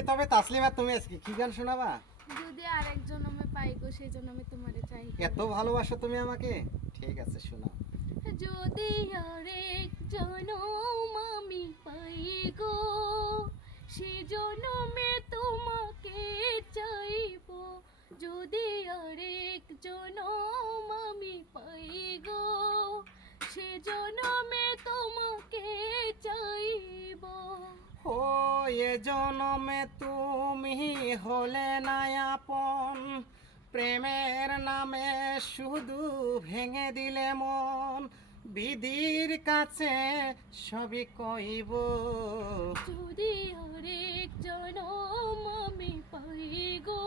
তবে তাসলিমা, তুমি আজকে কি গান শোনাবা? যদি আরেক জন্মে পাই গো সেই জন্মে তোমারে চাই গো। এত ভালোবাসো তুমি আমাকে? ঠিক আছে, শোনাও। যদি আরেক জনম আমি পাই গো সে জনমে তোমাকে চাইবো। যদি আরেক জনম আমি পাই গো সে জনমে তোমাকে চাইবো। ও এ জনমে তুমি হলে না আপন, প্রেমের নামে শুধু ভেঙে দিলে মন, বিধির কাছে সবই কইব। যদি আরেক জনম আমি পাই গো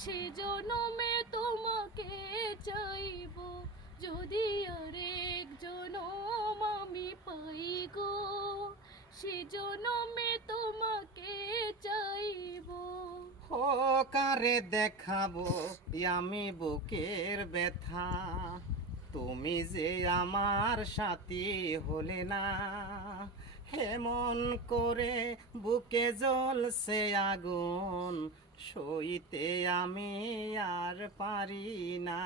সে জনমে তোমাকে চাইবো। যদি আরেক জনম আমি পাই গো সে জনমে তোমাকে চাইবো। ও কারে দেখাবো আমি বুকের ব্যথা, তুমি যে আমার সাথী হলে না। হেমন করে বুকে জ্বলছে আগুন, সইতে আমি আর পারি না।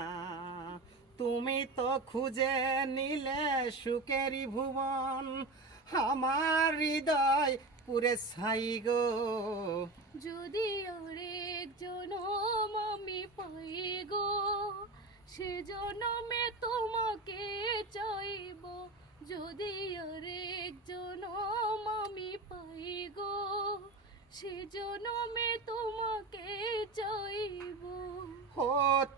তুমি তো খুঁজে নিলে সুখেরই ভুবন, আমার হৃদয় পুরে ছাই গো। যদি আরেক জনম আমি পাই গো সে জনমে তোমাকে চাইবো। যদি আরেক জনম আমি পাই গো সে জনমে তোমাকে চাইবো। ও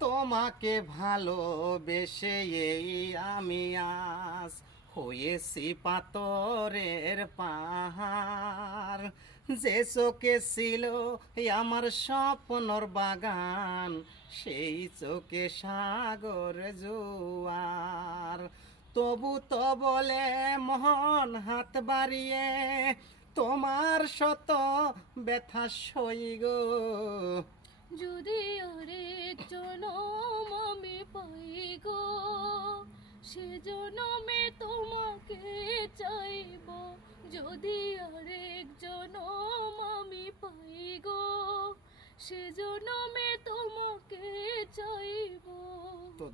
তোমাকে ভালোবেসে এই আমি আজ হয়েছি পাথরের পাহাড়, যে চোখে ছিল আমার স্বপ্নর বাগান, সেই চোখে সাগর জোয়ার। তবু তো বলে মন হাত বাড়িয়ে তোমার শত ব্যথা সই গো। যদি আরেক জনম আমি পাই গো সে জনমে তোমাকে চাইবো। যদি আরেক জনম আমি পাই গো সে জনমে তোমাকে চাইবো। তো